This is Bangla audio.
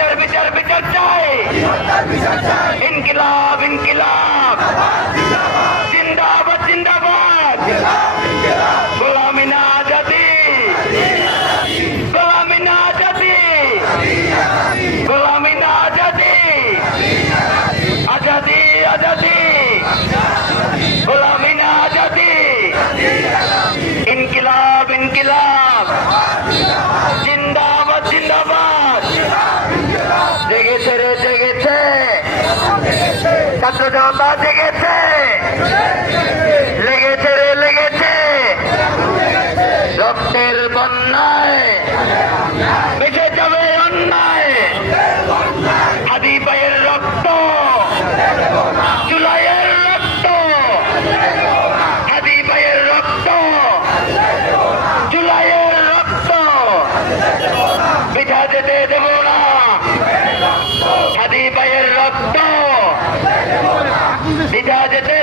বিচার বিচার বিচার চাই ইনকিলাব ইনকিলাব জিন্দাবাদ জিন্দাবাদ গোলামি না আজাদি গোলামি না আজাদি গোলামি না আজাদি আজাদি আজাদি গোলামি না আজাদি ইনকিলাব ইনকিলাব জিন্দাবাদ জিন্দাবাদ জেগেছে রে জেগেছে ছাত্র জনতা জেগেছে লেগেছে রে লেগেছে রক্তের বন্যায় বেঁচে যাবে অন্যায় হাদি ভাইয়ের রক্ত জুলাইয়ের রক্ত হাদি ভাইয়ের রক্ত জুলাইয়ের রক্ত বিঠা যেতে দেব না হাদি ভাইয়ের রক্ত বিঠা যেতে